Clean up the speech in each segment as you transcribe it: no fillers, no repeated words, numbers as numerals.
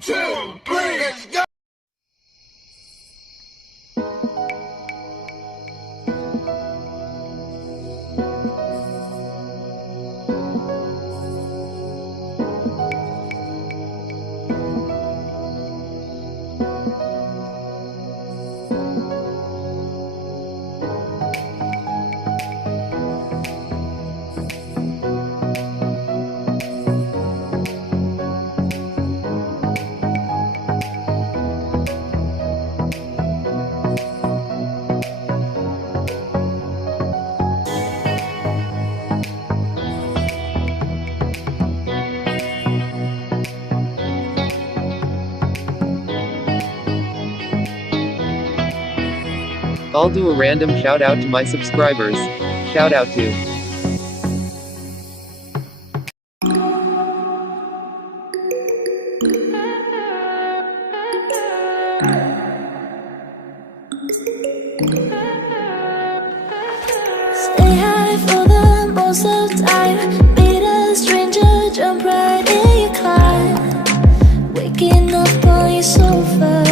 2, 3, let's go! I'll do a random shout out to my subscribers. Shout out to Stay high for the most of the time. Meet a stranger, jump right in your car. Waking up on your sofa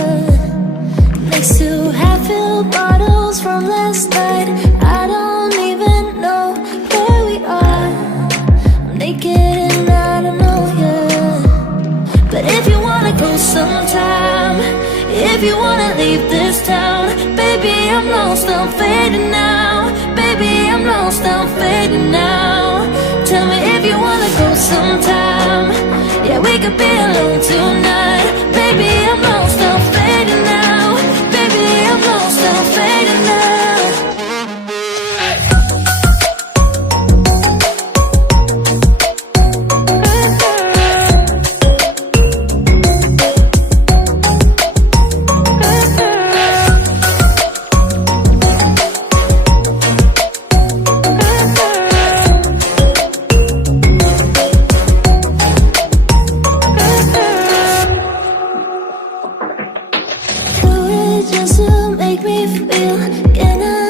next to half-filled bottles from last night. I don't even know where we are. I'm naked and I don't know you. But if you wanna go sometime, if you wanna leave this town, baby, I'm lost, I'm fading now. Baby, I'm lost, I'm fading now. Tell me if you wanna go sometime. Yeah, we could be alone tonight. Baby, I'm lost, I'm fading now. Baby, I'm lost, I'm fading now. Just to make me feel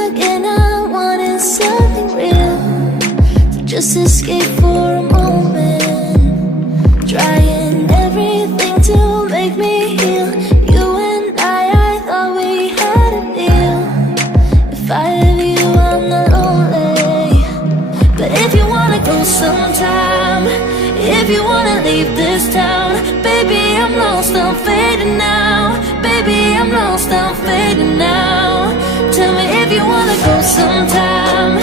again I wanted something real to just escape for a moment, trying everything to make me heal. You and I thought we had a deal. If I have you, I'm not lonely. But if you wanna go sometime, if you wanna leave this town, baby, I'm lost, I'm fading now. Baby, I'm lost, I'm fading now. Tell me if you wanna go sometime.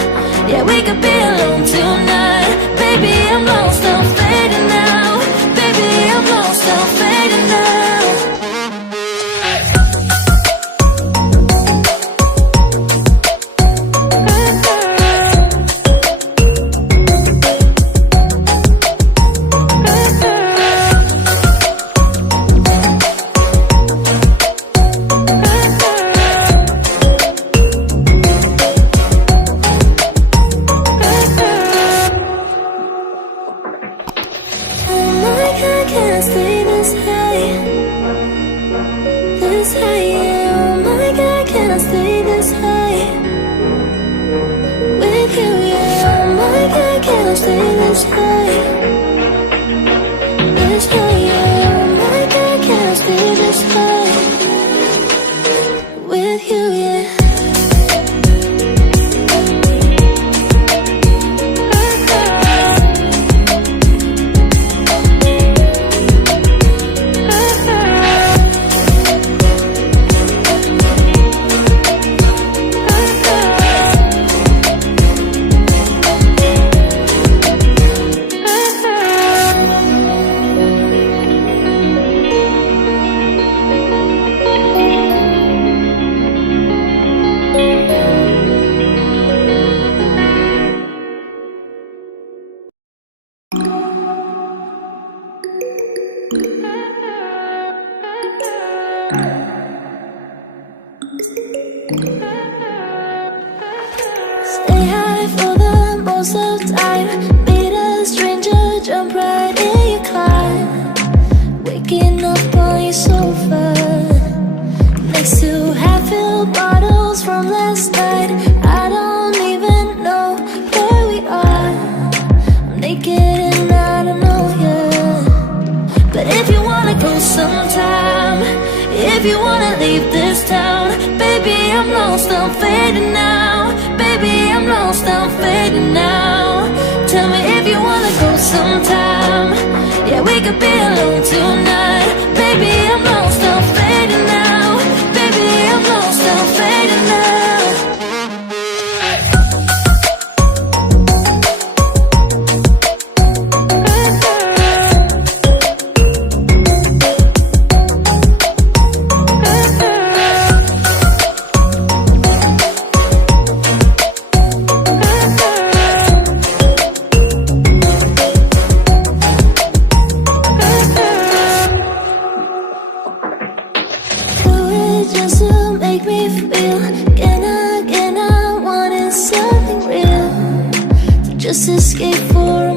Yeah, we could be alone tonight. Baby, I'm lost, I'm fading now. Baby, I'm lost, I'm fading now. sometime. If you wanna leave this town, baby, I'm lost, I'm fading now. Baby, I'm lost, I'm fading now. Tell me if you wanna go sometime. Yeah, we could be alone tonight. Baby, I'm lost, I'm fading now. Baby, I'm lost, I'm fading now. Just to make me feel again, I wanted something real to just escape for